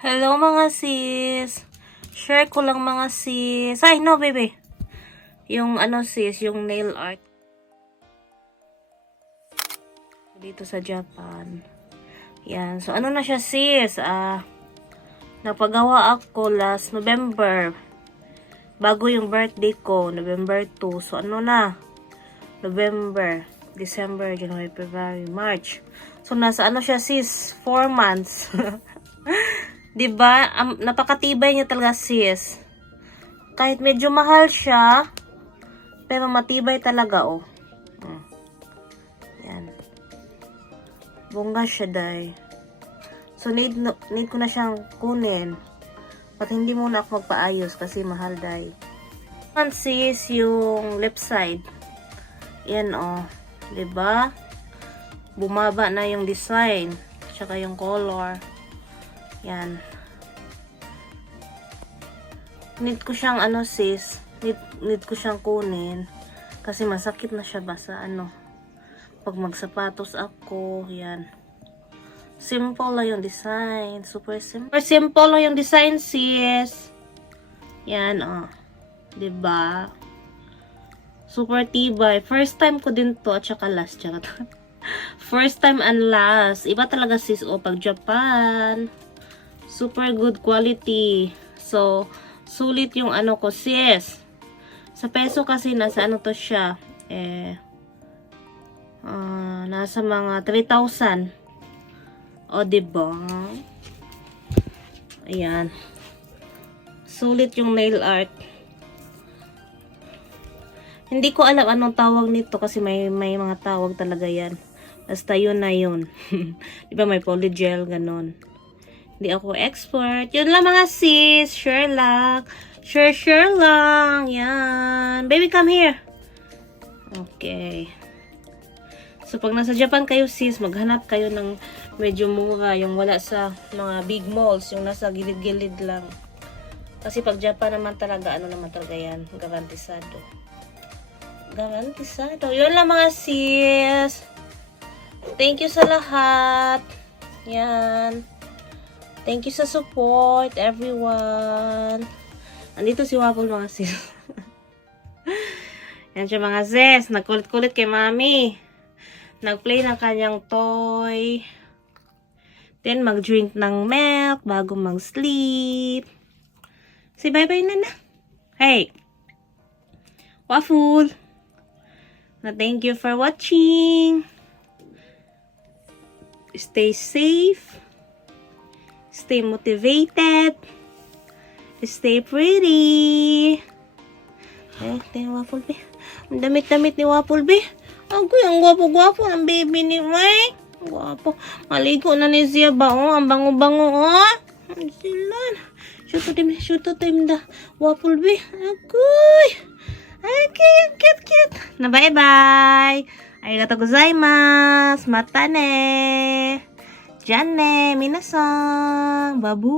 Hello mga sis. Share ko lang mga sis. Ay, no baby. Yung ano sis, yung nail art. Dito sa Japan. Yan. So, ano na siya sis? Napagawa ako last November. Bago yung birthday ko, November 2. So, ano na? November, December, January, February, March. So, nasa ano siya sis? 4 months. Diba? Napakatibay niya talaga sis. Kahit medyo mahal siya, pero matibay talaga oh. Yan. Bongga siya day. So need ko na siyang kunin. At hindi muna ako magpaayos kasi mahal day. Yan sis yung left side. Yan oh. Diba? Bumaba na yung design. Tsaka yung color. Yan. Need ko siyang ano sis. Need ko siyang kunin. Kasi masakit na siya ba sa ano. Pag magsapatos ako. Yan. Simple lang yung design. Super simple. Super simple lang yung design sis. Yan oh. Diba? Super tibay. First time ko din to. At saka last. First time and last. Iba talaga sis o pag Japan. Super good quality. So, sulit yung ano ko sis. Sa peso kasi nasa ano to siya. Nasa mga 3,000. O, diba? Ayan. Sulit yung nail art. Hindi ko alam anong tawag nito kasi may mga tawag talaga yan. Basta yun na yun. Diba may polygel, ganon. Hindi ako expert. Yun lang mga sis. Share lang. Share lang. Yan. Baby, come here. Okay. So, pag nasa Japan kayo sis, maghanap kayo ng medyo mura. Yung wala sa mga big malls. Yung nasa gilid-gilid lang. Kasi pag Japan naman talaga, ano naman talaga yan. Garantisado. Garantisado. Yun lang mga sis. Thank you sa lahat. Yan. Thank you sa support, everyone. Andito si Waffle mga sis. Yan siya mga sis. Nagkulit-kulit kay mami. Nagplay ng kanyang toy. Then mag-drink ng milk bago mag-sleep. Say bye-bye na na. Hey. Waffle. Na thank you for watching. Stay safe. Stay motivated. Stay pretty. Ito yung Waffle Be. Ang damit-damit ni Waffle Be. Agoy, ang gwapo-gwapo ng baby ni Mike. Gwapo. Maligo na ni siya ba? Oh, ang bango-bango. Oh. Ang silan. Shoot to time da. Waffle Be. Agoy. Okay, ang cute-cute. Na bye-bye. Arigatou gozaimasu. Mata ne. Jan ne, minasan. Babu.